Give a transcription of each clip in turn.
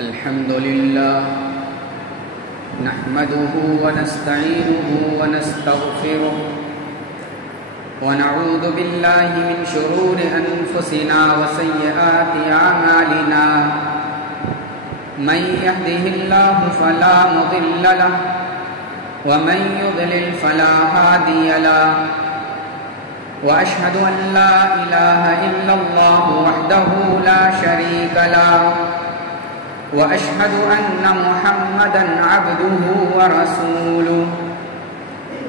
الحمد لله نحمده ونستعينه ونستغفره ونعوذ بالله من شرور أنفسنا وسيئات أعمالنا من يهده الله فلا مضل له ومن يضلل فلا هادي له وأشهد أن لا إله إلا الله وحده لا شريك له وأشهد أن محمدًا عبده ورسوله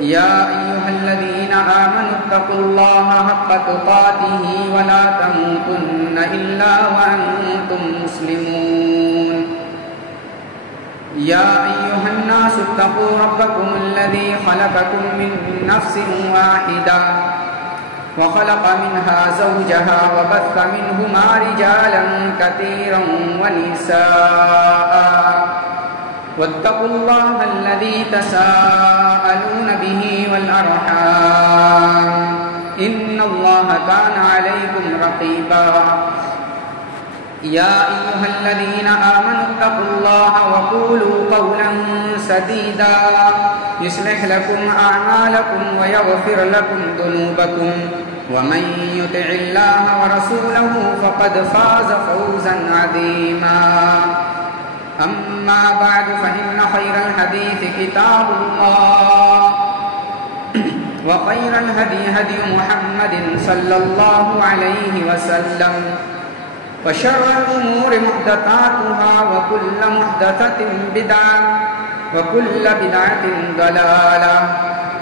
يا أيها الذين آمنوا اتقوا الله حق تقاته ولا تموتن إلا وأنتم مسلمون يا أيها الناس اتقوا ربكم الذي خلقكم من نفس واحدة وخلق منها زوجها وبث منهما رجالا كثيرا ونساء واتقوا الله الذي تساءلون به والأرحام إن الله كان عليكم رقيبا يا أيها الذين آمنوا اتقوا الله وقولوا قولا سديدا يصلح لكم أعمالكم ويغفر لكم ذنوبكم ومن يطع الله ورسوله فقد فاز فوزا عظيما أما بعد فإن خير الحديث كتاب الله وخير الهدي هدي محمد صلى الله عليه وسلم وشر الأمور محدثاتها وكل محدثة بدعة وكل بدعة ضلالة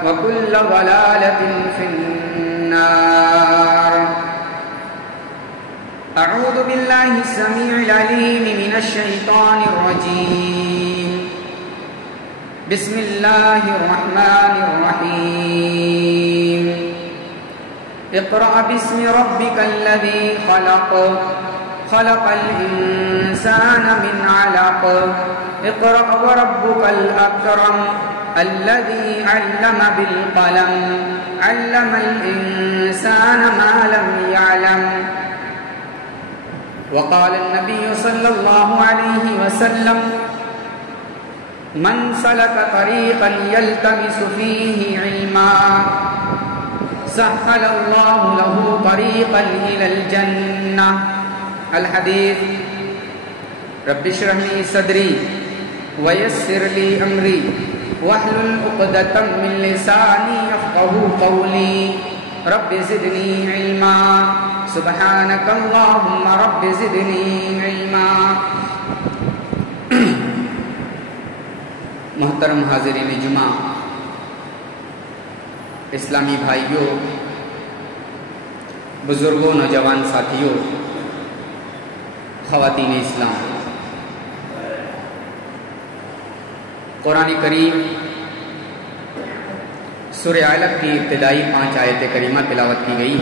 وكل ضلالة في النار أعوذ بالله السميع العليم من الشيطان الرجيم بسم الله الرحمن الرحيم اقرأ باسم ربك الذي خلق خلق الإنسان من علق اقرأ وربك الأكرم الذي علم بالقلم علم الإنسان ما لم يعلم وقال النبي صلى الله عليه وسلم من سلك طريقا يلتمس فيه علما سهل الله له طريقا إلى الجنة الحديث رب اشرح لي صدري ويسر لي أمري واحلل عقدة من لساني يفقهوا قولي رب زدني علما سبحانك اللهم رب زدني علما. محترم حاضرین جمعہ، اسلامی بھائیوں، بزرگوں، نوجوان ساتھیوں، خواتین اسلام، قرآن کریم سورہ علق کی ابتدائی 5 آیت کریمہ تلاوت کی گئی.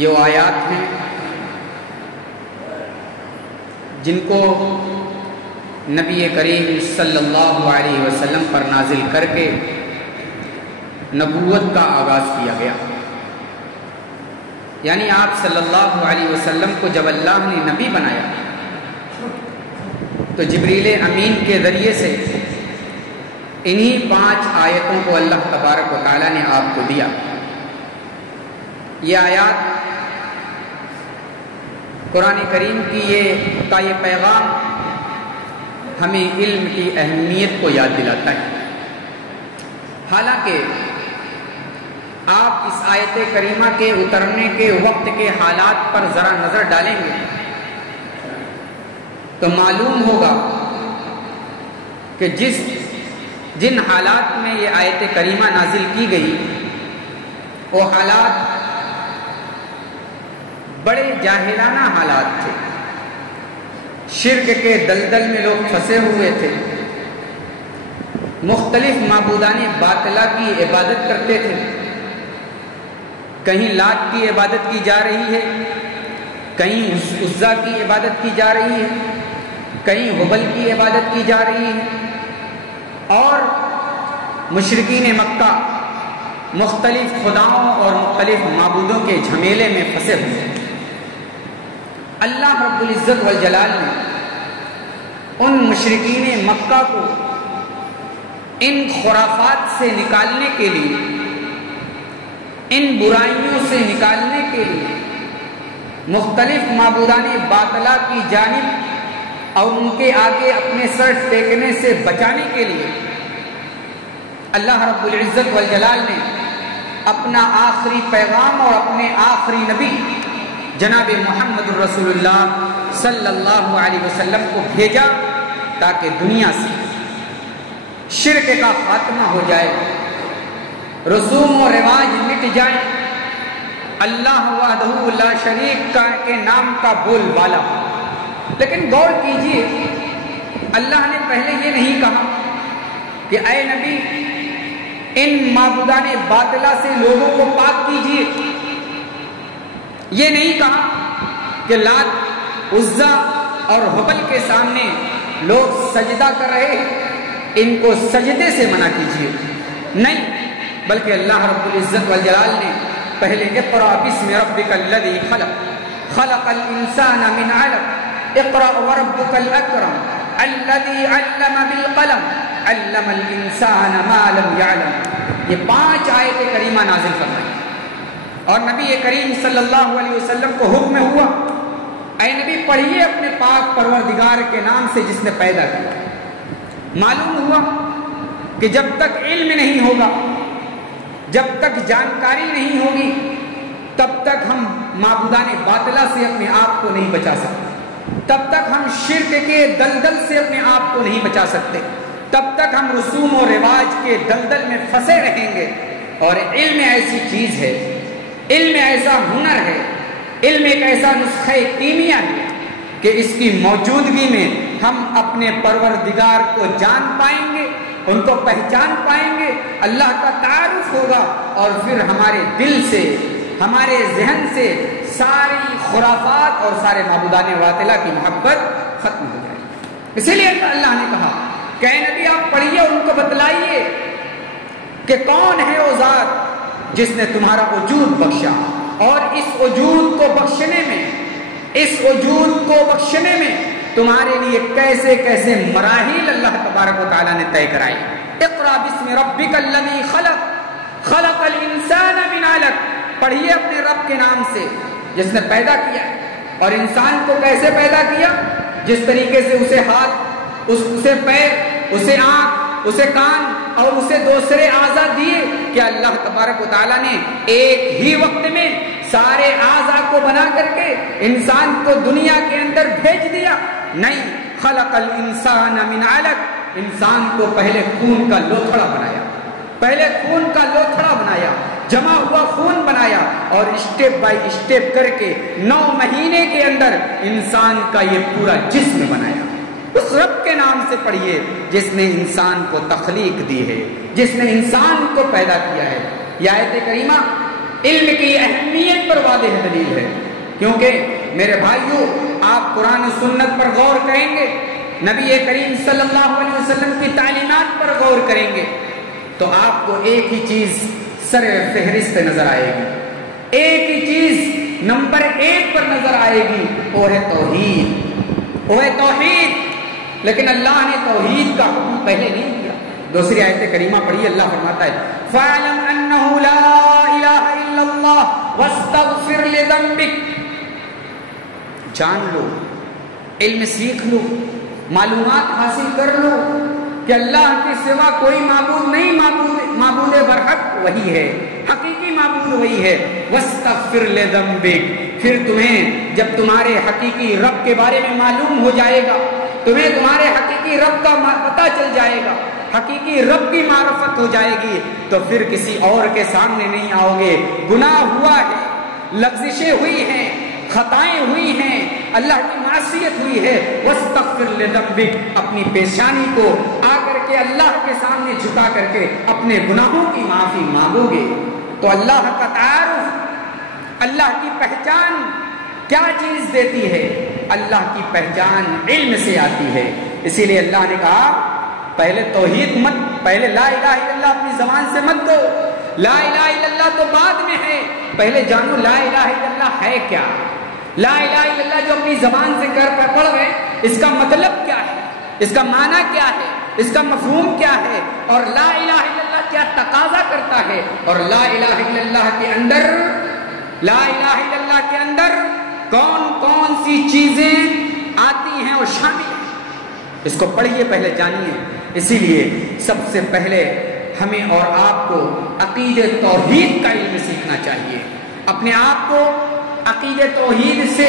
یہ وہ آیات ہیں جن کو نبی کریم صلی اللہ علیہ وسلم پر نازل کر کے نبوت کا آغاز کیا گیا. یعنی آپ صلی اللہ علیہ وسلم کو جب اللہ نے نبی بنایا تو جبریل امین کے ذریعے سے انہی 5 آیتوں کو اللہ تبارک و تعالیٰ نے آپ کو دیا. یہ آیات قرآن کریم کی یہ پیغام ہمیں علم کی اہمیت کو یاد دلاتا ہے. حالانکہ آپ اس آیت کریمہ کے اترنے کے وقت کے حالات پر ذرا نظر ڈالیں گے تو معلوم ہوگا کہ جن حالات میں یہ آیت کریمہ نازل کی گئی وہ حالات بڑے جاہلانہ حالات تھے. شرک کے دلدل میں لوگ پھنسے ہوئے تھے، مختلف معبودان باطلہ کی عبادت کرتے تھے. کہیں لات کی عبادت کی جا رہی ہے، کہیں عزا کی عبادت کی جا رہی ہے، کہیں ہبل کی عبادت کی جا رہی ہے، اور مشرکین مکہ مختلف خداؤں اور مختلف معبودوں کے جھمیلے میں پھنسے ہوئے ہیں. اللہ رب العزت والجلال نے ان مشرکین مکہ کو ان خرافات سے نکالنے کے لیے، ان برائیوں سے نکالنے کے لیے مختلف معبودان باطلہ کی جانب اور ان کے آگے اپنے سر ٹیکنے سے بچانے کے لیے اللہ رب العزت والجلال نے اپنا آخری پیغام اور اپنے آخری نبی جناب محمد رسول اللہ صلی اللہ علیہ وسلم کو بھیجا تاکہ دنیا سے شرک کا خاتمہ ہو جائے، رسوم و رواج مٹ جائیں، اللہ وحدہ لا شریک کے نام کا بول بالا۔ لیکن غور کیجئے، اللہ نے پہلے یہ نہیں کہا کہ اے نبی ان معبودان باطلہ سے لوگوں کو پاک کیجئے، یہ نہیں کہا کہ لات، عزا اور حبل کے سامنے لوگ سجدہ کر رہے ہیں، ان کو سجدے سے منع کیجئے، نہیں، بلکہ اللہ رب العزت والجلال نے پہلے اقرأ بسم ربک الذی خلق خلق الانسان من علق اقرأ وربک الاکرم الذی علم بالقلم علم الانسان ما لم يعلم۔ یہ 5 آیت کریمہ نازل فرمائی اور نبی کریم صلی اللہ علیہ وسلم کو حکم ہوا، اے نبی پڑھیے اپنے پاک پروردگار کے نام سے جس نے پیدا کیا۔ معلوم ہوا کہ جب تک علم نہیں ہوگا، جب تک جانکاری نہیں ہوگی، تب تک ہم معبودان باطلہ سے اپنے آپ کو نہیں بچا سکتے، تب تک ہم شرک کے دلدل سے اپنے آپ کو نہیں بچا سکتے، تب تک ہم رسوم و رواج کے دلدل میں پھنسے رہیں گے۔ اور علم ایسی چیز ہے، علم ایسا ہنر ہے، علم ایک ایسا نسخہ کیمیا ہے کہ اس کی موجودگی میں ہم اپنے پروردگار کو جان پائیں گے، ان کو پہچان پائیں گے، اللہ کا تعارف ہوگا، اور پھر ہمارے دل سے، ہمارے ذہن سے ساری خرافات اور سارے معبودان باطلہ کی محبت ختم ہو جائے گی۔ اسی لیے اللہ نے کہا کہ اے نبی آپ پڑھیے اور ان کو بتلائیے کہ کون ہے وہ ذات جس نے تمہارا وجود بخشا، اور اس وجود کو بخشنے میں، اس وجود کو بخشنے میں تمہارے لیے کیسے کیسے مراحل اللہ تبارک و تعالیٰ نے طے کرائے۔ اقرأ بسم ربک الذی خلق خلق الانسان من علق، پڑھیے اپنے رب کے نام سے جس نے پیدا کیا، اور انسان کو کیسے پیدا کیا؟ جس طریقے سے اسے ہاتھ، اسے پیر، اسے آنکھ، اسے کان اور اسے دوسرے اعضاء دیے کہ اللہ تبارک و تعالیٰ نے ایک ہی وقت میں سارے اعضاء کو بنا کر کے انسان کو دنیا کے اندر بھیج دیا؟ نہیں، خلق الانسان من علق، انسان کو پہلے خون کا لوتھڑا بنایا، پہلے خون کا لوتھڑا بنایا، جمع ہوا خون بنایا، اور اسٹیپ بائی اسٹیپ کر کے 9 مہینے کے اندر انسان کا یہ پورا جسم بنایا۔ اس رب کے نام سے پڑھیے جس نے انسان کو تخلیق دی ہے، جس نے انسان کو پیدا کیا ہے۔ یہ آیت کریمہ علم کی اہمیت پر واضح دلیل ہے، کیونکہ میرے بھائیوں آپ قرآن و سنت پر غور کریں گے، نبی کریم صلی اللہ علیہ وسلم کی تعلیمات پر غور کریں گے تو آپ کو ایک ہی چیز سر فہرست نظر آئے گی، ایک ہی چیز نمبر 1 پر نظر آئے گی، وہ ہے توحید، وہ ہے توحید۔ لیکن اللہ نے توحید کا حکم پہلے نہیں دیا۔ دوسری آیت کریمہ پڑھی، اللہ فرماتا ہے فَاعْلَمْ أَنَّهُ لَا إِلَهَ إِلَّا اللَّهُ وَاسْتَغْفِرْ لِذَنبِكَ، جان لو، علم سیکھ لو، معلومات حاصل کر لو کہ اللہ کے سوا کوئی معبود نہیں، معبود برحق وہی ہے، حقیقی معبود وہی ہے۔ وَاسْتَغْفِرْ لِذَنبِكَ، پھر تمہیں جب تمہارے حقیقی رب کے بارے میں معلوم ہو جائے گا، تمہیں تمہارے حقیقی رب کا پتہ چل جائے گا، حقیقی رب کی معرفت ہو جائے گی، تو پھر کسی اور کے سامنے نہیں آؤ گے۔ گناہ ہوا ہے، لغزشیں ہوئی ہیں، خطائیں ہوئی ہیں، اللہ کی معصیت ہوئی ہے، وَاسْتَغْفِرْ لِذَنبِكَ، اپنی پیشانی کو آ کر کے اللہ کے سامنے جھکا کر کے اپنے گناہوں کی معافی مانگو گے تو اللہ کا تعارف، اللہ کی پہچان کیا چیز دیتی ہے؟ اللہ کی پہچان علم سے آتی ہے۔ اسی لیے اللہ نے کہا پہلے توحید مت، پہلے لا الہ الا اللہ اپنی زبان سے مت دو، لا الہ الا اللہ تو بعد میں ہے، پہلے جانو لا الہ الا اللہ ہے کیا، لا الہ الا اللہ جو اپنی زبان سے پڑھ رہے اس کا مطلب کیا ہے، اس کا معنی کیا ہے، اس کا مفہوم کیا ہے، اور لا الہ الا اللہ کیا تقاضا کرتا ہے، اور لا الہ الا اللہ کے اندر کون کون سی چیزیں آتی ہیں اور شامل ہیں، اس کو پڑھیے، پہلے جانیے۔ اسی لیے سب سے پہلے ہمیں اور آپ کو عقیدہ توحید کا علم سیکھنا چاہیے، اپنے آپ کو عقیدہ توحید سے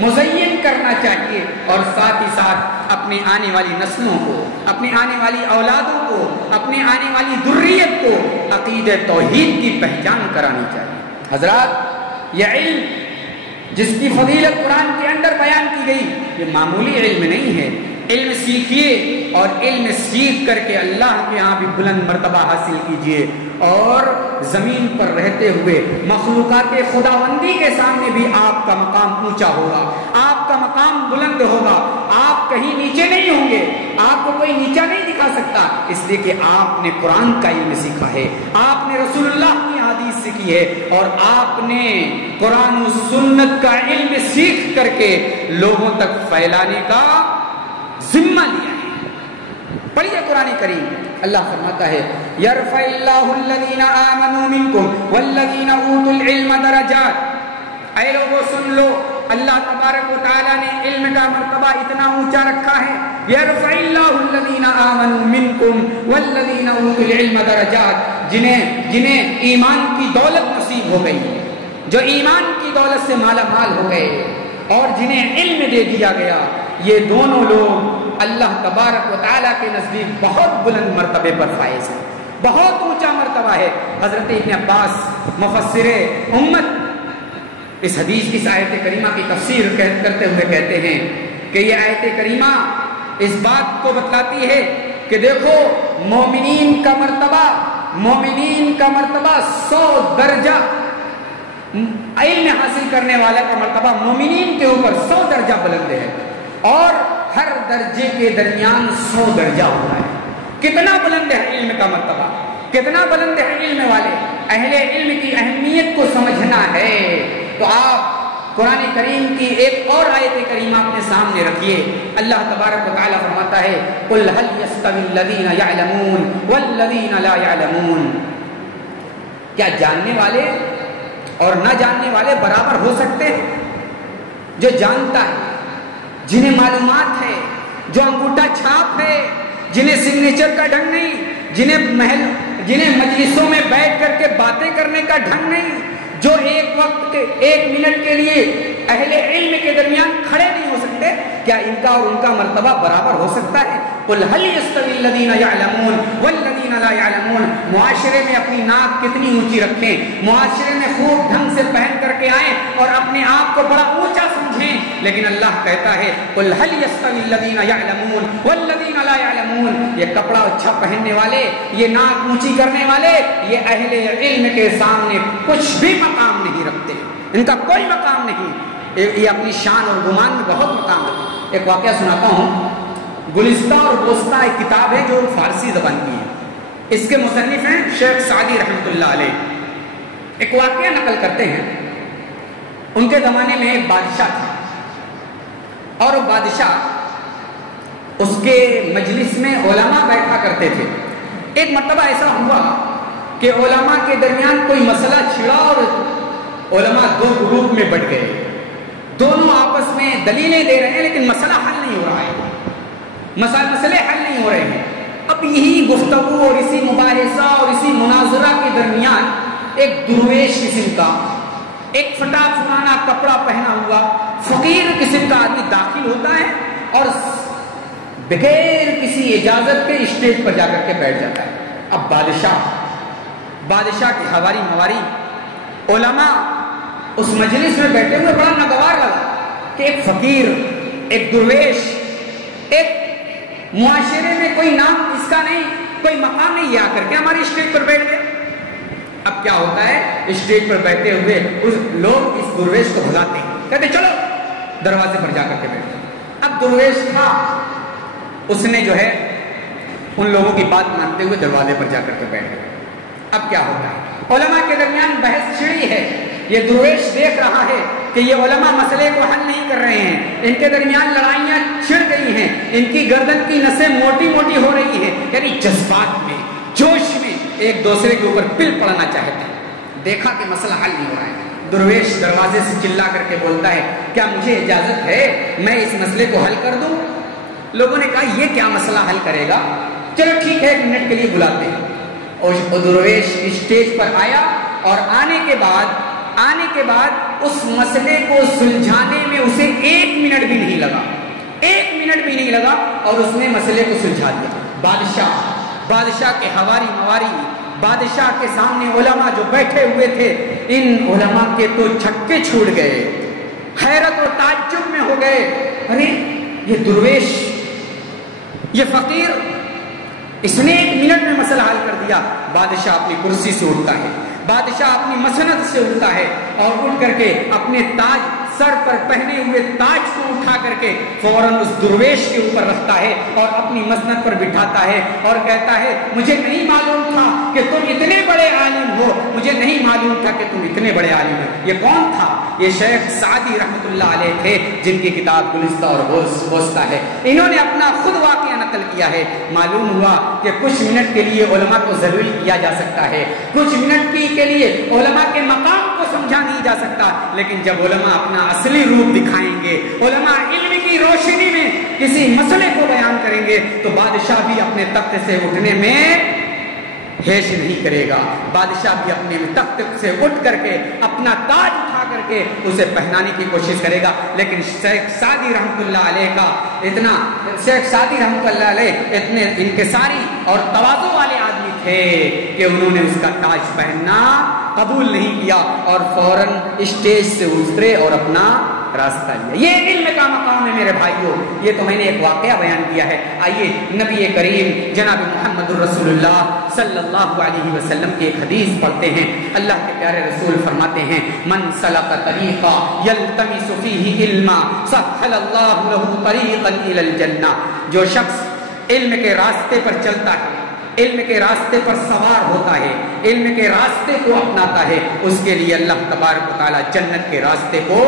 مزین کرنا چاہیے، اور ساتھ ہی ساتھ اپنی آنے والی نسلوں کو، اپنی آنے والی اولادوں کو، اپنی آنے والی ذریت کو عقیدہ توحید کی پہچان کرانی چاہیے۔ حضرات، یہ علم جس کی فضیلت قرآن کے اندر بیان کی گئی، یہ معمولی علم نہیں ہے۔ علم سیکھیے اور علم سیکھ کر کے اللہ کے ہاں بھی بلند مرتبہ حاصل کیجیے، اور زمین پر رہتے ہوئے مخلوقات خداوندی کے سامنے بھی آپ کا مقام اونچا ہوگا، آپ کا مقام بلند ہوگا، آپ کہیں نیچے نہیں ہوں گے، آپ کو کوئی نیچا نہیں دکھا سکتا، اس لیے کہ آپ نے قرآن کا علم سیکھا ہے، آپ نے رسول اللہ کی حدیث سیکھی ہے، اور آپ نے قرآن و سنت کا علم سیکھ کر کے لوگوں تک پھیلانے کا ذمہ لیا ہے۔ پڑھیے قرآن کریم، اللہ فرماتا ہے یرفع اللہ الذین آمنوا منکم والذین اوتوا العلم درجات۔ اے لوگوں سن لو، اللہ تبارک و تعالیٰ نے علم کا مرتبہ اتنا اونچا رکھا ہے، یرفع اللہ الذین آمنوا منکم والذین اوتوا العلم درجات، جنہیں ایمان کی دولت نصیب ہو گئی، جو ایمان کی دولت سے مالا مال ہو گئے، اور جنہیں علم دے دیا گیا، یہ دونوں لوگ اللہ تبارک و تعالیٰ کے نزدیک بہت بلند مرتبے پر فائز ہیں، بہت اونچا مرتبہ ہے۔ حضرت ابن عباس مفسر امت اس حدیث کی آیت کریمہ کی تفسیر کرتے ہوئے کہتے ہیں کہ یہ آیت کریمہ اس بات کو بتلاتی ہے کہ دیکھو مومنین کا مرتبہ 100 درجہ، علم حاصل کرنے والے کا مرتبہ مومنین کے اوپر 100 درجہ بلند ہے، اور ہر درجے کے درمیان 100 درجہ ہوتا ہے۔ کتنا بلند ہے علم کا مرتبہ، کتنا بلند ہے علم والے۔ اہل علم کی اہمیت کو سمجھنا ہے تو آپ قرآن کریم کی ایک اور آیت کریمہ اپنے سامنے رکھیے۔ اللہ تبارک و تعالیٰ فرماتا ہے قُلْ هَلْ يَسْتَوِي الَّذِينَ يَعْلَمُونَ وَالَّذِينَ لَا يَعْلَمُونَ، کیا جاننے والے اور نہ جاننے والے برابر ہو سکتے ہیں؟ جو جانتا ہے، جنہیں معلومات ہے، جو انگوٹھا چھاپ ہے، جنہیں سگنیچر کا ڈھنگ نہیں، جنہیں مجلسوں میں بیٹھ کر کے باتیں کرنے کا ڈھنگ نہیں، جو ایک منٹ کے لیے اہل علم کے درمیان کھڑے نہیں ہو سکتے، کیا ان کا اور ان کا مرتبہ برابر ہو سکتا ہے؟ قُلْ هَلْ يَسْتَوِي الَّذِينَ يَعْلَمُونَ وَالَّذِينَ لَا يَعْلَمُونَ۔ معاشرے میں اپنی ناک کتنی اونچی رکھیں، معاشرے میں خوب ڈھنگ سے پہن کر کے آئیں اور اپنے آپ کو بڑا اونچا سمجھیں، لیکن اللہ کہتا ہے قُلْ هَلْ يَسْتَوِي الَّذِينَ يَعْلَمُونَ وَالَّذِينَ لَا يَعْلَمُونَ۔ یہ کپڑا اچھا پہننے والے، یہ ناک اونچی کرنے والے، یہ اہل علم کے سامنے کچھ بھی مقام نہیں رکھتے، ان کا کوئی مقام نہیں، یہ اپنی شان اور گمان میں بہت مقام ہے۔ ایک واقعہ سناتا ہوں، گلستہ اور بوستہ ایک کتاب ہے جو فارسی زبان کی ہے، اس کے مصنف ہیں شیخ سعدی رحمۃ اللہ علیہ۔ ایک واقعہ نقل کرتے ہیں، ان کے زمانے میں ایک بادشاہ تھا، اور وہ بادشاہ اس کے مجلس میں علماء بیٹھا کرتے تھے۔ ایک مرتبہ ایسا ہوا کہ علماء کے درمیان کوئی مسئلہ چھڑا اور علماء 2 گروپ میں بٹ گئے، دونوں آپس میں دلیلیں دے رہے ہیں لیکن مسئلہ حل نہیں ہو رہا ہے، مسئلے حل نہیں ہو رہے ہیں۔ اب یہی گفتگو اور اسی مباحثہ اور اسی مناظرہ کے درمیان ایک درویش قسم کا، ایک پھٹا پھرانا کپڑا پہنا ہوا فقیر قسم کا آدمی داخل ہوتا ہے اور بغیر کسی اجازت کے اسٹیج پر جا کر کے بیٹھ جاتا ہے۔ اب بادشاہ کی حواری مواری علماء اس مجلس میں بیٹھے ہوئے بڑا ناگوار لگا کہ ایک فقیر، ایک درویش، ایک معاشرے میں کوئی نام اس کا نہیں، کوئی مقام نہیں، یہ آ کر کے ہماری اسٹیج پر بیٹھ گئے۔ اب کیا ہوتا ہے، اسٹیج پر بیٹھے ہوئے لوگ اس درویش کو بھگاتے ہیں، کہتے چلو دروازے پر جا کر کے بیٹھو۔ اب درویش تھا، اس نے جو ہے ان لوگوں کی بات مانتے ہوئے دروازے پر جا کر کے بیٹھ گئے۔ اب کیا ہوتا ہے، علماء کے درمیان بحث چھڑی ہے، یہ درویش دیکھ رہا ہے کہ یہ علماء مسئلے کو حل نہیں کر رہے ہیں، ان کے درمیان لڑائیاں چھڑ گئی ہیں، ان کی گردن کی نسیں موٹی موٹی ہو رہی ہیں، یعنی جذبات میں، جوش میں ایک دوسرے کے اوپر پل پڑنا چاہتے ہیں۔ دیکھا کہ مسئلہ حل نہیں ہو رہا ہے، درویش دروازے سے چلا کر کے بولتا ہے کیا مجھے اجازت ہے میں اس مسئلے کو حل کر دوں؟ لوگوں نے کہا یہ کیا مسئلہ حل کرے گا، چلو ٹھیک ہے 1 منٹ کے لیے بلاتے ہیں۔ اور درویش اسٹیج پر آیا اور آنے کے بعد اس مسئلے کو سلجھانے میں اسے 1 منٹ بھی نہیں لگا، 1 منٹ بھی نہیں لگا، اور اس نے مسئلے کو سلجھا دیا۔ بادشاہ کے حواری مواری، بادشاہ کے سامنے علماء جو بیٹھے ہوئے تھے، ان علماء کے تو چھکے چھوٹ گئے، حیرت اور تعجب میں ہو گئے، ارے یہ درویش، یہ فقیر، اس نے 1 منٹ میں مسئلہ حل کر دیا۔ بادشاہ اپنی کرسی سے اٹھتا ہے، بادشاہ اپنی مسند سے اٹھتا ہے اور اٹھ کر کے اپنے تاج، سر پر پہنے ہوئے تاج کو اٹھا کر کے فوراً اس درویش کے اوپر رکھتا ہے اور اپنی مسند پر بٹھاتا ہے اور کہتا ہے مجھے نہیں معلوم تھا کہ تم اتنے بڑے عالم ہو، مجھے نہیں معلوم تھا کہ تم اتنے بڑے عالم ہو۔ یہ کون تھا؟ یہ شیخ سعدی رحمۃ اللہ علیہ تھے، جن کی کتاب گلستہ اور بوستہ ہے۔ انہوں نے اپنا خود واقعہ نقل کیا ہے۔ معلوم ہوا کہ کچھ منٹ کے لیے علماء کو ضروری کیا جا سکتا ہے، کچھ منٹ کے لیے علماء کے مقام کو سمجھا نہیں جا سکتا، لیکن جب علماء اپنا اصلی روپ دکھائیں گے، علماء علم کی روشنی میں کسی مسئلے کو بیان کریں گے، تو بادشاہ بھی اپنے تخت سے اٹھنے میں ہیش نہیں کرے گا، بادشاہ بھی اپنے تخت سے اٹھ کر کے اپنا تاج اٹھا کر کے اسے پہنانے کی کوشش کرے گا۔ لیکن شیخ سعدی رحمۃ اللہ علیہ کا شیخ سعدی رحمۃ اللہ علیہ اتنے انکساری اور تواضع والے آدمی تھے کہ انہوں نے اس کا تاج پہننا قبول نہیں کیا اور فوراً اسٹیج سے اترے اور اپنا راستہ لیا۔ یہ علم کا مقام ہے میرے بھائیوں، یہ تو میں نے ایک واقعہ بیان کیا ہے۔ آئیے نبی کریم جناب محمد الرسول اللہ صلی اللہ علیہ وسلم کی ایک حدیث پڑھتے ہیں۔ اللہ کے پیارے رسول فرماتے ہیں من سلک طریقا یلتمس فیہ علما سہل اللہ لہ طریقا الی الجنہ، جو شخص علم کے راستے پر چلتا ہے، علم کے راستے پر سوار ہوتا ہے، علم کے راستے کو اپناتا ہے، اس کے لیے اللہ تبارک و تعالی جنت کے راستے کو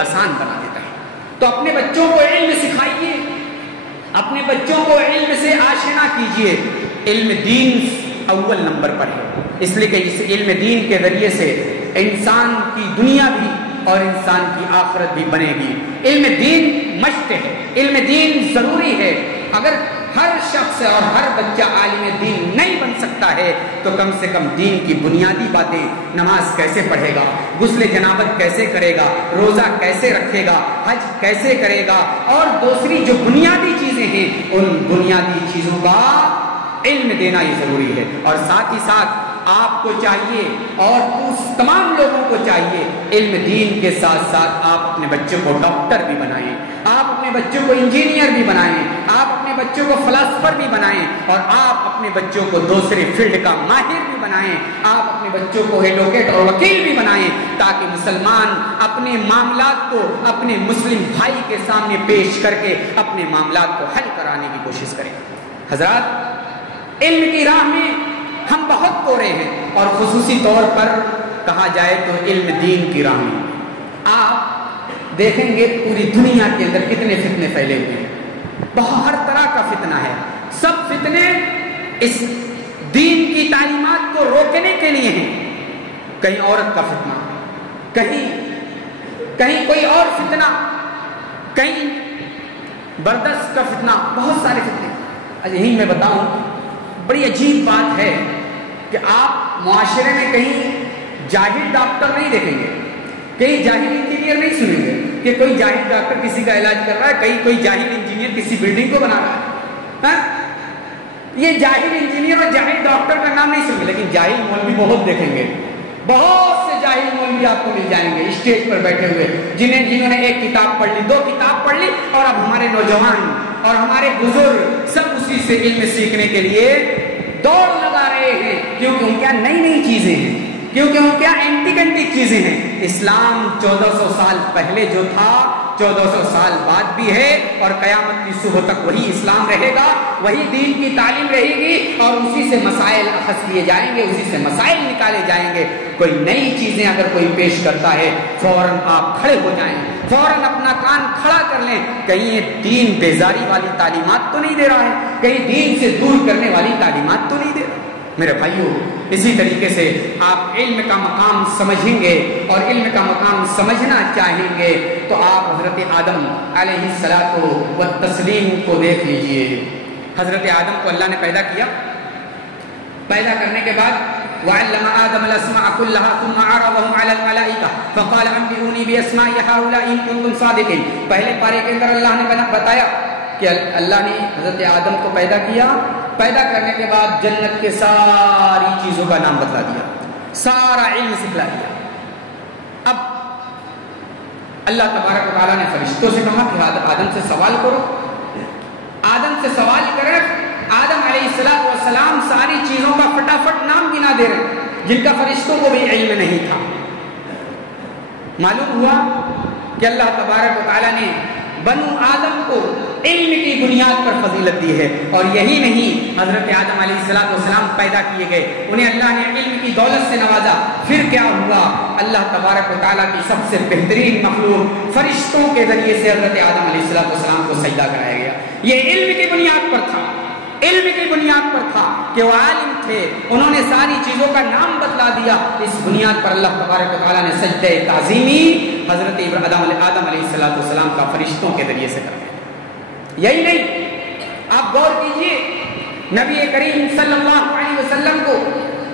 آسان بنا دیتا ہے۔ تو اپنے بچوں کو علم سکھائیے، اپنے بچوں کو علم سے آشنا کیجیے۔ علم دین اول نمبر پر ہے، اس لیے کہ اس علم دین کے ذریعے سے انسان کی دنیا بھی اور انسان کی آخرت بھی بنے گی۔ علم دین مشت ہے، علم دین ضروری ہے۔ اگر ہر شخص اور ہر بچہ عالم دین نہیں بن سکتا ہے تو کم سے کم دین کی بنیادی باتیں، نماز کیسے پڑھے گا، غسل جنابت کیسے کرے گا، روزہ کیسے رکھے گا، حج کیسے کرے گا، اور دوسری جو بنیادی چیزیں ہیں ان بنیادی چیزوں کا علم دینا یہ ضروری ہے۔ اور ساتھ ہی ساتھ آپ کو چاہیے اور تمام لوگوں کو چاہیے علم دین کے ساتھ ساتھ آپ اپنے بچوں کو ڈاکٹر بھی بنائیں، آپ اپنے بچوں کو انجینئر بھی بنائیں، آپ اپنے بچوں کو فلاسفر بھی بنائیں، اور آپ اپنے بچوں کو دوسرے فیلڈ کا ماہر بھی بنائیں، آپ اپنے بچوں کو ایڈوکیٹ اور وکیل بھی بنائیں، تاکہ مسلمان اپنے معاملات کو اپنے مسلم بھائی کے سامنے پیش کر کے اپنے معاملات کو حل کرانے کی کوشش کریں۔ حضرات، علم کی راہ میں ہم بہت کوڑے ہیں، اور خصوصی طور پر کہا جائے تو علم دین کی راہ میں آپ دیکھیں گے پوری دنیا کے اندر کتنے فتنے پھیلے ہوئے ہیں، بہت ہر طرح کا فتنہ ہے۔ سب فتنے اس دین کی تعلیمات کو روکنے کے لیے ہیں۔ کہیں عورت کا فتنہ، کہیں کوئی اور فتنہ، کہیں برداشت کا فتنہ، بہت سارے فتنے۔ یہی میں بتاؤں، بڑی عجیب بات ہے کہ آپ معاشرے میں کہیں جاہل ڈاکٹر نہیں دیکھیں گے، کہیں جاہل انجینئر نہیں سنیں گے کہ کوئی جاہل ڈاکٹر کسی کا علاج کر رہا ہے، کہیں کوئی جاہل انجینئر کسی بلڈنگ کو بنا رہا ہے۔ یہ جاہل انجینئر اور جاہل ڈاکٹر کا نام نہیں سنیں گے، لیکن جاہل مولوی بہت دیکھیں گے، بہت سے جاہل مولوی آپ کو مل جائیں گے اسٹیج پر بیٹھے ہوئے، جنہوں نے ایک کتاب پڑھ لی، 2 کتاب پڑھ لی، اور اب ہمارے نوجوان اور ہمارے بزرگ سب اسی سے علم سیکھنے کے لیے دوڑ لگا رہے ہیں، کیونکہ ان کے یہاں نئی نئی چیزیں ہیں، کیونکہ ان کے یہاں اینٹک چیزیں ہیں۔ اسلام 1400 سال پہلے جو تھا 1400 سال بعد بھی ہے اور قیامت کی صبح تک وہی اسلام رہے گا، وہی دین کی تعلیم رہے گی اور اسی سے مسائل اخذ کیے جائیں گے، اسی سے مسائل نکالے جائیں گے۔ کوئی نئی چیزیں اگر کوئی پیش کرتا ہے فوراً آپ کھڑے ہو جائیں، فوراً اپنا کان کھڑا کر لیں، کہیں یہ دین بیزاری والی تعلیمات تو نہیں دے رہا ہے، کہیں دین سے دور کرنے والی تعلیمات تو نہیں دے رہا۔ میرے بھائیوں، اسی طریقے سے آپ علم کا مقام سمجھیں گے اور علم کا مقام سمجھنا چاہیں گے تو آپ حضرت آدم علیہ الصلاۃ والتسلیم کو دیکھ لیجئے۔ حضرت آدم کو اللہ نے پیدا کیا، پیدا کرنے کے بعد وَعَلَّمَ آدَمَ الْأَسْمَاءَ كُلَّهَا ثُمَّ عَرَضَهُمْ عَلَى الْمَلَائِكَةِ فَقَالَ أَنبِئُونِي بِأَسْمَاءِ هَؤُلَاءِ إِن كُنتُمْ صَادِقِينَ۔ پہلے پارے کے اندر اللہ نے بتایا کہ اللہ نے حضرت آدم کو پیدا کیا، پیدا کرنے کے بعد جنت کے ساری چیزوں کا نام بتلا دیا، سارا علم سکھلا دیا۔ اب اللہ تبارک و تعالیٰ نے فرشتوں سے کہا کہ آدم سے سوال کرو، آدم سے سوال کرے۔ آدم علیہ السلام ساری چیزوں کا فٹافٹ نام گنا دے رہے جن کا فرشتوں کو بھی علم نہیں تھا۔ معلوم ہوا کہ اللہ تبارک و تعالیٰ نے بنو آدم کو علم کی بنیاد پر فضیلت دی ہے، اور یہی نہیں، حضرت آدم علیہ السلام پیدا کیے گئے، انہیں اللہ نے علم کی دولت سے نوازا۔ پھر کیا ہوا؟ اللہ تبارک و تعالیٰ کی سب سے بہترین مخلوق فرشتوں کے ذریعے سے حضرت آدم علیہ السلام کو سجدہ کرایا گیا۔ یہ علم کی بنیاد پر تھا، علم کی بنیاد پر تھا کہ وہ عالم تھے، انہوں نے ساری چیزوں کا نام بتلا دیا۔ اس بنیاد پر اللہ تبارک و تعالیٰ نے سجدہ تعظیمی حضرت آدم علیہ السلام کا فرشتوں کے ذریعے سے کرایا۔ یہی نہیں، آپ غور کیجئے نبی کریم صلی اللہ علیہ وسلم کو،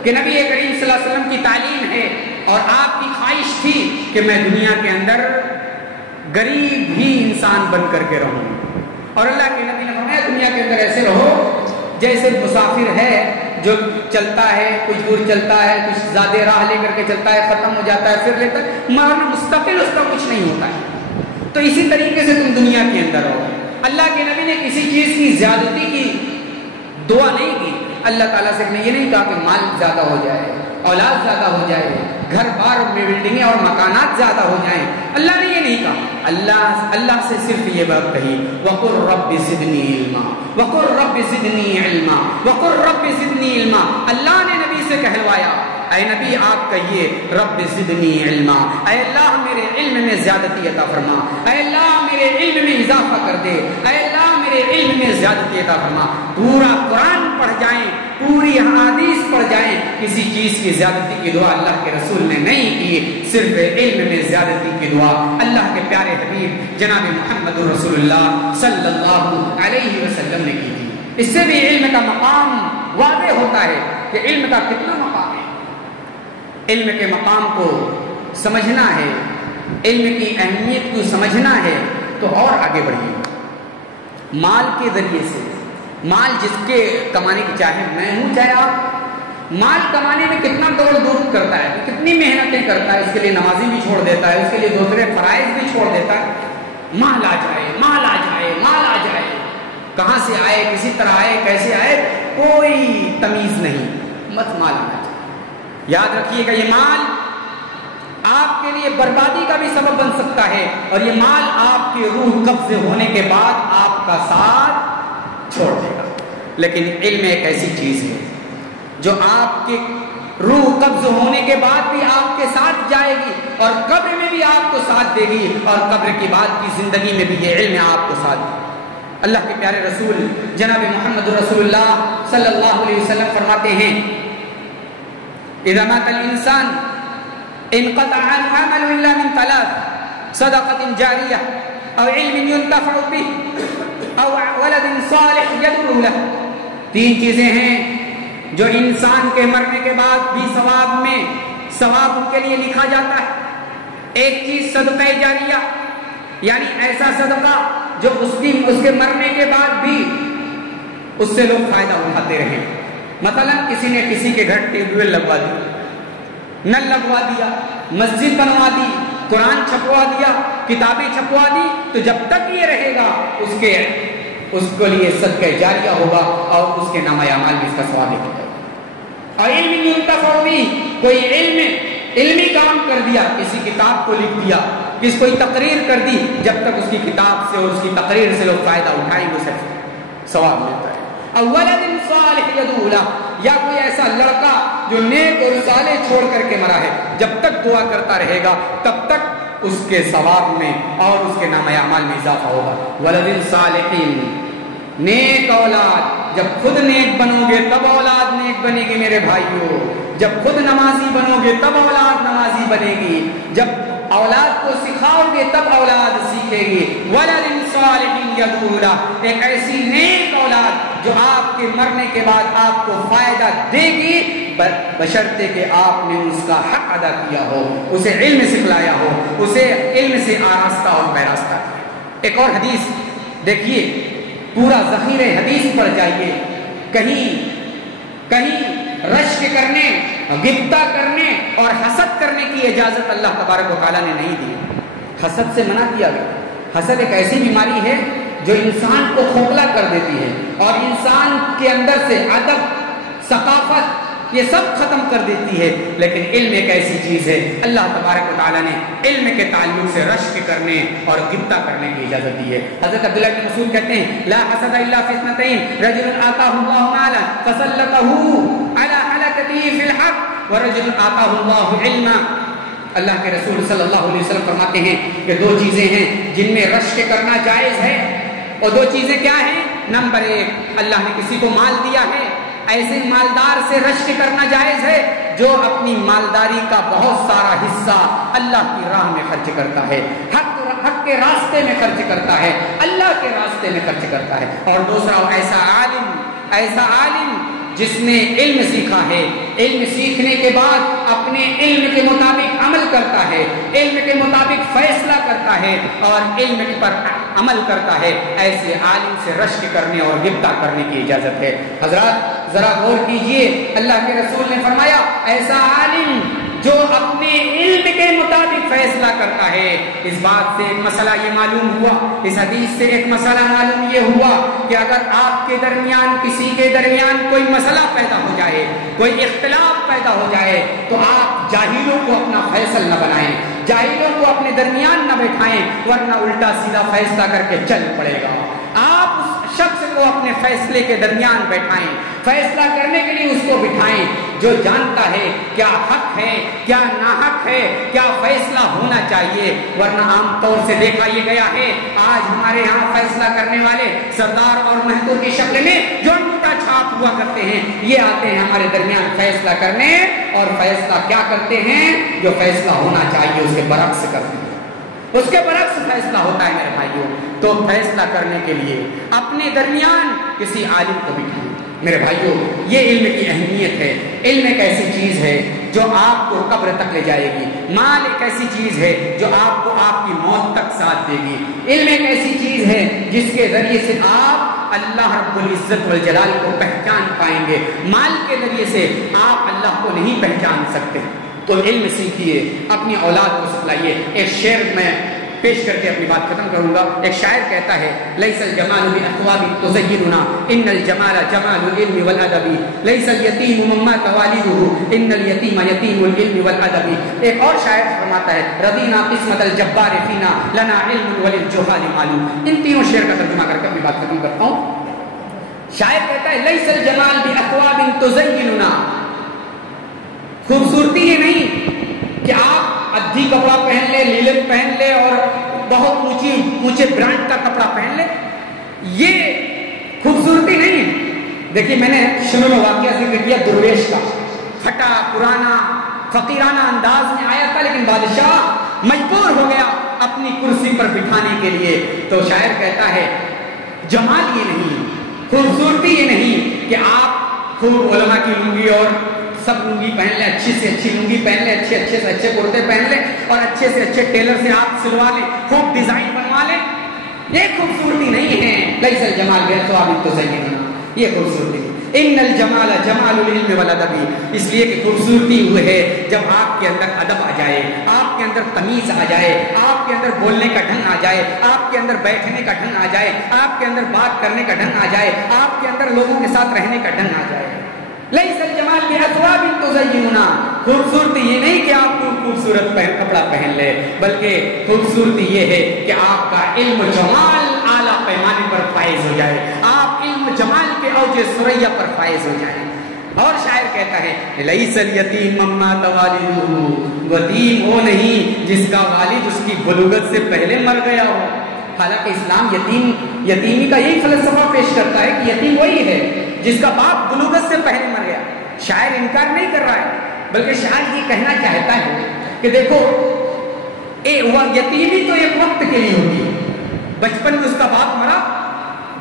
کہ نبی کریم صلی اللہ علیہ وسلم کی تعلیم ہے اور آپ کی خواہش تھی کہ میں دنیا کے اندر غریب ہی انسان بن کر کے رہوں، اور اللہ کے نبی نے فرمایا دنیا کے اندر ایسے رہو جیسے مسافر ہے جو چلتا ہے، کچھ دور چلتا ہے، کچھ زیادہ راہ لے کر کے چلتا ہے، ختم ہو جاتا ہے، پھر لیتا ہے، مگر مستقل اس کا کچھ نہیں ہوتا ہے۔ تو اسی طریقے سے تم دنیا کے اندر رہو۔ اللہ کے نبی نے کسی چیز کی زیادتی کی دعا نہیں کی، اللہ تعالیٰ سے یہ نہیں کہا کہ مال زیادہ ہو جائے، اولاد زیادہ ہو جائے، گھر بار میں بلڈنگیں اور مکانات زیادہ ہو جائیں، اللہ نے یہ نہیں کہا۔ اللہ سے صرف یہ بات کہی وَقُلْ رَبِّ زِدْنِي عِلْمًا وَقُلْ رَبِّ زِدْنِي عِلْمًا وَقُلْ رَبِّ زِدْنِي عِلْمًا۔ اللہ نے نبی سے کہلوایا، اے نبی آپ کہیے رب زدنی علما، اے اللہ میرے علم میں زیادتی عطا فرما، اے اللہ میرے علم میں اضافہ کر دے، اے اللہ میرے علم میں زیادتی عطا فرما۔ پورا قرآن پڑھ جائیں، پوری حدیث پڑھ جائیں، کسی چیز کی زیادتی کی دعا اللہ کے رسول نے نہیں کی، صرف علم میں زیادتی کی دعا اللہ کے پیارے حبیب جناب محمد رسول اللہ صلی اللہ علیہ وسلم نے کی تھی۔ اس سے بھی علم کا مقام واضح ہوتا ہے کہ علم کا کتنا مقام ہے۔ علم کے مقام کو سمجھنا ہے، علم کی اہمیت کو سمجھنا ہے تو اور آگے بڑھیے۔ مال کے ذریعے سے، مال جس کے کمانے کی، چاہے میں ہوں چاہے آپ، مال کمانے میں کتنا دوڑ دھوپ کرتا ہے، کتنی محنتیں کرتا ہے، اس کے لیے نمازی بھی چھوڑ دیتا ہے، اس کے لیے دوسرے فرائض بھی چھوڑ دیتا ہے۔ مال آ جائے، مال آ جائے، مال آ جائے، کہاں سے آئے، کسی طرح آئے، کیسے آئے، کوئی تمیز نہیں، مت مال آنا چاہیے۔ یاد رکھیے گا یہ مال آپ کے لیے بربادی کا بھی سبب بن سکتا ہے، اور یہ مال آپ کی روح قبض ہونے کے بعد آپ کا ساتھ چھوڑ دے گا۔ لیکن علم ایک ایسی چیز ہے جو آپ کی روح قبض ہونے کے بعد بھی آپ کے ساتھ جائے گی، اور قبر میں بھی آپ کو ساتھ دے گی، اور قبر کے بعد کی زندگی میں بھی یہ علم آپ کو ساتھ دے گی۔ اللہ کے پیارے رسول جناب محمد رسول اللہ صلی اللہ علیہ وسلم فرماتے ہیں اذا مات الانسان انقطع عنه عمل الا من ثلاث صدقة جارية او علم ينتفع به او ولد صالح يدعو له۔ تین چیزیں ہیں جو انسان کے مرنے کے بعد بھی ثواب ان کے لیے لکھا جاتا ہے۔ ایک چیز صدقہ جاریہ، یعنی ایسا صدقہ جو اس کے مرنے کے بعد بھی اس سے لوگ فائدہ اٹھاتے رہیں۔ مثلا کسی نے کسی کے گھر ٹیوب ویل لگوا دی، نل لگوا دیا، مسجد بنوا دی، قرآن چھپوا دیا، کتابیں چھپوا دی، تو جب تک یہ رہے گا اس کو لیے صدقہ جاریہ ہوگا، اور اس کے نامہ اعمال میں اس کا ثواب لکھا جائے گا۔ اور علم ينتفع به، کوئی علمی کام کر دیا، کسی کتاب کو لکھ دیا، کس کوئی تقریر کر دی، جب تک اس کی کتاب سے اور اس کی تقریر سے لوگ فائدہ اٹھائیں گے اسے ثواب ملتا ہے۔ اولد صالح یدعو لہ، یا کوئی ایسا لڑکا جو نیک اور صالح چھوڑ کر کے مرا ہے، جب تک دعا کرتا رہے گا تب تک اس کے ثواب میں اور اس کے نامہ اعمال میں اضافہ ہوگا۔ ولد صالح، نیک اولاد، جب خود نیک بنو گے تب اولاد نیک بنے گی میرے بھائیوں، جب خود نمازی بنو گے تب اولاد نمازی بنے گی، جب اولاد کو سکھاؤ گے تب اولاد سیکھے گی۔ ولد صالح یدعو لہ، ایک ایسی نیک اولاد جو آپ کے مرنے کے بعد آپ کو فائدہ دے گی، بشرطے کہ آپ نے اس کا حق ادا کیا ہو، اسے علم سکھلایا ہو، اسے علم سے آراستہ اور پیراستہ کیا۔ ایک اور حدیث دیکھیے، پورا ذخیرہ حدیث پر جائیے، کہیں رشک کرنے، غبطہ کرنے اور حسد کرنے کی اجازت اللہ تبارک و تعالیٰ نے نہیں دی، حسد سے منع کیا گیا۔ حسد ایک ایسی بیماری ہے جو انسان کو کھوکھلا کر دیتی ہے اور انسان کے اندر سے ادب، ثقافت، یہ سب ختم کر دیتی ہے، لیکن علم ایک ایسی چیز ہے، اللہ تبارک و تعالیٰ نے علم کے تعلق سے رشک کرنے اور غبطہ کرنے کی اجازت دی ہے۔ حضرت عبداللہ بن مسعود کہتے ہیں لا حسد الا فی اثنتین، رجل آتاہ اللہ مالا فسلطہ علی حلقتہ فی الحق ورجل آتاہ اللہ علما۔ اللہ کے رسول صلی اللہ علیہ وسلم فرماتے ہیں کہ دو چیزیں ہیں جن میں رشک کرنا جائز ہے، اور دو چیزیں کیا ہیں؟ نمبر ایک، اللہ نے کسی کو مال دیا ہے، ایسے مالدار سے رشک کرنا جائز ہے جو اپنی مالداری کا بہت سارا حصہ اللہ کی راہ میں خرچ کرتا ہے، حق کے راستے میں خرچ کرتا ہے، اللہ کے راستے میں خرچ کرتا ہے۔ اور دوسرا، ایسا عالم جس نے علم سیکھا ہے، علم سیکھنے کے بعد اپنے علم کے مطابق عمل کرتا ہے، علم کے مطابق فیصلہ کرتا ہے اور علم پر عمل کرتا ہے، ایسے عالم سے رشک کرنے اور غبطہ کرنے کی اجازت ہے۔ حضرات ذرا غور کیجئے، اللہ کے رسول نے فرمایا ایسا عالم جو اپنے علم کے مطابق فیصلہ کرتا ہے۔ اس بات سے ایک مسئلہ یہ معلوم ہوا، اس حدیث سے ایک مسئلہ معلوم یہ ہوا کہ اگر آپ کے درمیان کسی کے درمیان کوئی مسئلہ پیدا ہو جائے، کوئی اختلاف پیدا ہو جائے، تو آپ جاہلوں کو اپنا فیصل نہ بنائیں، جاہلوں کو اپنے درمیان نہ بیٹھائیں، ورنہ الٹا سیدھا فیصلہ کر کے چل پڑے گا۔ آپ اس شخص کو اپنے فیصلے کے درمیان بیٹھائیں، فیصلہ کرنے کے لیے اس کو بٹھائیں جو جانتا ہے کیا حق ہے، کیا ناحق ہے، کیا فیصلہ ہونا چاہیے۔ ورنہ عام طور سے دیکھا یہ گیا ہے آج ہمارے یہاں فیصلہ کرنے والے سردار اور مہتور کی شکل میں جو انگوٹھا چھاپ ہوا کرتے ہیں، یہ آتے ہیں ہمارے درمیان فیصلہ کرنے، اور فیصلہ کیا کرتے ہیں؟ جو فیصلہ ہونا چاہیے اس کے برعکس کرتے ہیں، اس کے برعکس فیصلہ ہوتا ہے میرے بھائیوں۔ تو فیصلہ کرنے کے لیے اپنے درمیان کسی عالم کو بٹھائیں۔ میرے بھائیوں، یہ علم کی اہمیت ہے۔ علم ایک ایسی چیز ہے جو آپ کو قبر تک لے جائے گی، مال ایک ایسی چیز ہے جو آپ کو آپ کی موت تک ساتھ دے گی، علم ایک ایسی چیز ہے جس کے ذریعے سے آپ اللہ رب العزت والجلال کو پہچان پائیں گے، مال کے ذریعے سے آپ اللہ کو نہیں پہچان سکتے۔ تو علم سیکھیے، اپنی اولاد کو سکھلائیے۔ ایک شعر میں پیش کر کے اپنی بات ختم کروں گا۔ ایک شاعر کہتا ہے لیس الجمال باثواب تزیننا ان الجمال جمال العلم والادب، لیس الیتیم مما توالده ان الیتیم یتیم العلم والادب۔ ایک اور شاعر فرماتا ہے رضینا قسمت الجبار فینا لنا علم وللجہال معلوم۔ ان تینوں شعر کا ترجمہ کر کے اپنی بات ختم کرتا ہوں۔ شاعر کہتا ہے لیس الجمال باثواب تزیننا، خوبصورتی یہ نہیں کہ آپ ادھی کپڑا پہن لے، لیلن پہن لے اور بہت اونچے برانڈ کا کپڑا پہن لے، یہ خوبصورتی نہیں ہے۔ دیکھیے میں نے شروع میں واقعہ ذکر کیا درویش کا، پھٹا پرانا فقیرانہ انداز میں آیا تھا، لیکن بادشاہ مجبور ہو گیا اپنی کرسی پر بٹھانے کے لیے۔ تو شاعر کہتا ہے جمال یہ نہیں، خوبصورتی یہ نہیں کہ آپ خوب علماء کی لنگی اور سب لنگی پہن لیں، اچھی سے اچھی لنگی پہن لیں، اچھے سے اچھے کرتے پہن لیں اور اچھے سے اچھے ٹیلر سے آپ سلوا لیں، خوب ڈیزائن بنوا لیں، یہ خوبصورتی نہیں ہے۔ لیس الجمال باثواب تزیننا، یہ خوبصورتی نہیں۔ ان الجمال جمال العلم والادب، اس لیے کہ خوبصورتی وہ ہے جب آپ کے اندر ادب آ جائے، آپ کے اندر تمیز آ جائے، آپ کے اندر بولنے کا ڈھنگ آ جائے، آپ کے اندر بیٹھنے کا ڈھنگ آ جائے، آپ کے اندر بات کرنے کا ڈھنگ آ جائے، آپ کے اندر لوگوں کے ساتھ رہنے کا ڈھنگ آ جائے۔ لیس الجمال باثواب تزیننا، خوبصورتی یہ نہیں کہ آپ کو خوبصورت کپڑا پہن لے، بلکہ خوبصورتی یہ ہے کہ آپ کا علم و جمال اعلیٰ پیمانے پر فائز ہو جائے، آپ علم و جمال کے اوج ثریا پر فائز ہو جائے۔ اور شاعر کہتا ہے لیس الیتیم مما والدہ، یتیم وہ نہیں جس کا والد اس کی بلوغت سے پہلے مر گیا ہو۔ حالانکہ اسلام یتیمی کا یہی فلسفہ پیش کرتا ہے کہ یتیم وہی ہے جس کا باپ بلوغت سے پہلے مر گیا۔ شاعر انکار نہیں کر رہا ہے، بلکہ شاعر یہ کہنا چاہتا ہے کہ دیکھو یتیمی تو ایک وقت کے لیے ہوتی ہے، بچپن میں اس کا باپ مرا،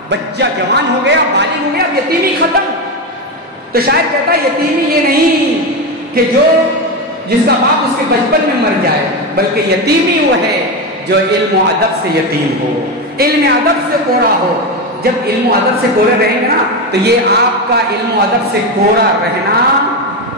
بچہ جوان ہو گیا، بالغ ہو گیا، اب یتیمی ختم۔ تو شاعر کہتا ہے یتیمی یہ نہیں کہ جس کا باپ اس کے بچپن میں مر جائے، بلکہ یتیمی وہ ہے جو علم و ادب سے یتیم ہو، علم ادب سے کوڑا ہو۔ جب علم و ادب سے کوڑے رہیں گے نا تو یہ آپ کا علم و ادب سے کوڑا رہنا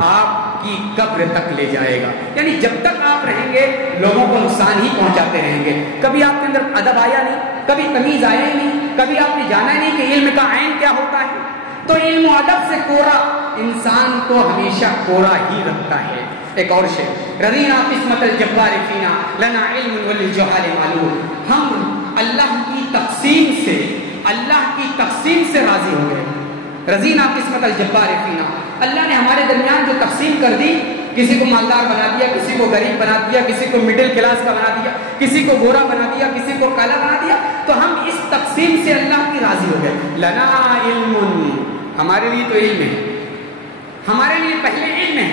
آپ کی قبر تک لے جائے گا۔ یعنی جب تک آپ رہیں گے لوگوں کو نقصان ہی پہنچاتے رہیں گے۔ کبھی آپ کے اندر ادب آیا نہیں، کبھی تمیز آیا ہی نہیں، کبھی آپ نے جانا نہیں کہ علم کا عین کیا ہوتا ہے۔ تو علم و ادب سے کوڑا انسان کو ہمیشہ کوڑا ہی رکھتا ہے۔ ایک اور شعر، رضینا قسمت الجبار فینا لنا علم وللجہال معلوم، ہم اللہ کی تقسیم سے راضی ہو گئے۔ رضینا قسمت الجبار فینا، اللہ نے ہمارے درمیان جو تقسیم کر دی، کسی کو مالدار بنا دیا، کسی کو غریب بنا دیا، کسی کو مڈل کلاس کا بنا دیا، کسی کو گورا بنا دیا، کسی کو کالا بنا دیا، تو ہم اس تقسیم سے اللہ کی راضی ہو گئے۔ لنا علم، ہمارے لیے تو علم ہے، ہمارے لیے پہلے علم ہے،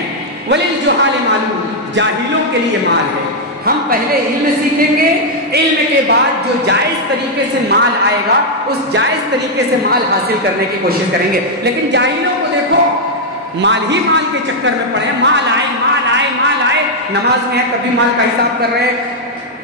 وللجہال معلوم، جاہلوں کے لیے مال ہے۔ ہم پہلے علم سیکھیں گے، علم کے بعد جو جائز طریقے سے مال آئے گا اس جائز طریقے سے مال حاصل کرنے کی کوشش کریں گے۔ لیکن جاہلوں کو دیکھو، مال ہی مال کے چکر میں پڑے، مال آئے مال آئے مال آئے، نماز میں ہے تب بھی مال کا حساب کر رہے ہیں،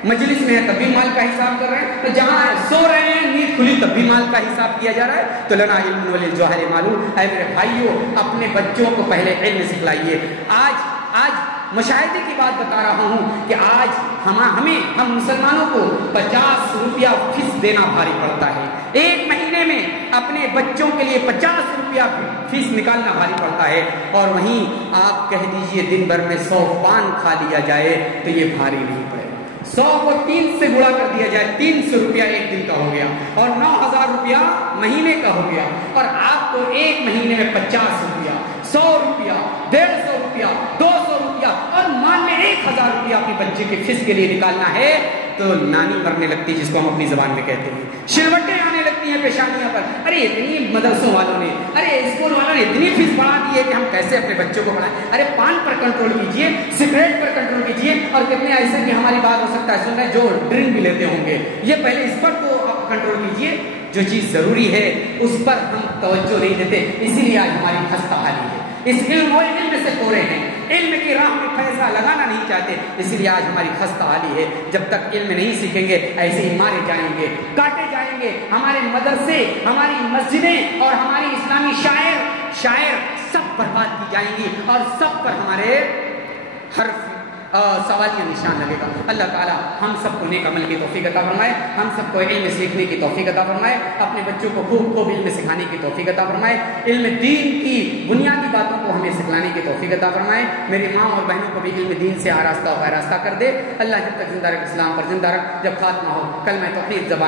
مجلس میں ہے تب بھی مال کا حساب کر رہے ہیں، تو جہاں سو رہے ہیں نیند کھلی تب بھی مال کا حساب کیا جا رہا ہے۔ تو لنا علم وللجہال معلوم، اے میرے بھائیوں اپنے بچوں کو پہلے علم سکھلائیے۔ آج مشاہدے کی بات بتا رہا ہوں کہ آج ہم مسلمانوں کو 50 روپیہ فیس دینا بھاری پڑتا ہے۔ ایک مہینے میں اپنے بچوں کے لیے 50 روپیہ فیس نکالنا بھاری پڑتا ہے، اور وہیں آپ کہہ دیجئے دن بھر میں 100 پان کھا لیا جائے تو یہ بھاری نہیں پڑے۔ 100 کو 3 سے گڑا کر دیا جائے، 300 روپیہ ایک دن کا ہو گیا، اور 9000 روپیہ مہینے کا ہو گیا، اور آپ کو ایک مہینے میں 50 روپیہ، 100 روپیہ، 150 روپیہ، 200 روپیہ، اور مان لیں 1000 روپیہ اپنے بچے کے فیس کے لیے نکالنا ہے، تو نانی مرنے لگتی ہے، جس کو ہم اپنی زبان میں کہتے ہیں، شلوٹیں آنے لگتی ہیں پیشانیاں پر۔ ارے اتنی مدرسوں والوں نے، ارے اسکول والوں نے اتنی فیس بڑھا دی ہے کہ ہم کیسے اپنے بچوں کو پڑھائیں۔ ارے پان پر کنٹرول کیجئے، سگریٹ پر کنٹرول کیجئے، اور کتنے ایسے کہ ہماری بات ہو سکتا ہے سن رہے جو ڈرنک بھی لیتے ہوں گے، یہ پہلے اس پر تو آپ کنٹرول کیجئے۔ جو چیز ضروری ہے اس پر ہم توجہ نہیں دیتے، اسی لیے آج ہماری خستہ حالی ہے۔ اس علم اور علم سے کوڑے ہیں، علم کی راہ میں پیسہ لگانا نہیں چاہتے، اسی لیے آج ہماری خستہ حالی ہے۔ جب تک علم نہیں سیکھیں گے ایسے ہی مارے جائیں گے، کاٹے جائیں گے، ہمارے مدرسے، ہماری مسجدیں اور ہماری اسلامی شاعر سب برباد کی جائیں گی، اور سب پر ہمارے حرف سوالیہ نشان لگے گا۔ اللہ تعالیٰ ہم سب کو نیک عمل کی توفیق عطا فرمائے، ہم سب کو علم سیکھنے کی توفیق عطا فرمائے، اپنے بچوں کو خوب علم سکھانے کی توفیق عطا فرمائے، علم دین کی بنیادی باتوں کو ہمیں سکھلانے کی توفیق عطا فرمائے۔ میری ماں اور بہنوں کو بھی علم دین سے آراستہ و آراستہ کر دے۔ اللہ جب تک زندہ رکھ، اسلام پر زندہ رکھ، جب خاتمہ ہو کلمہ توحید زبان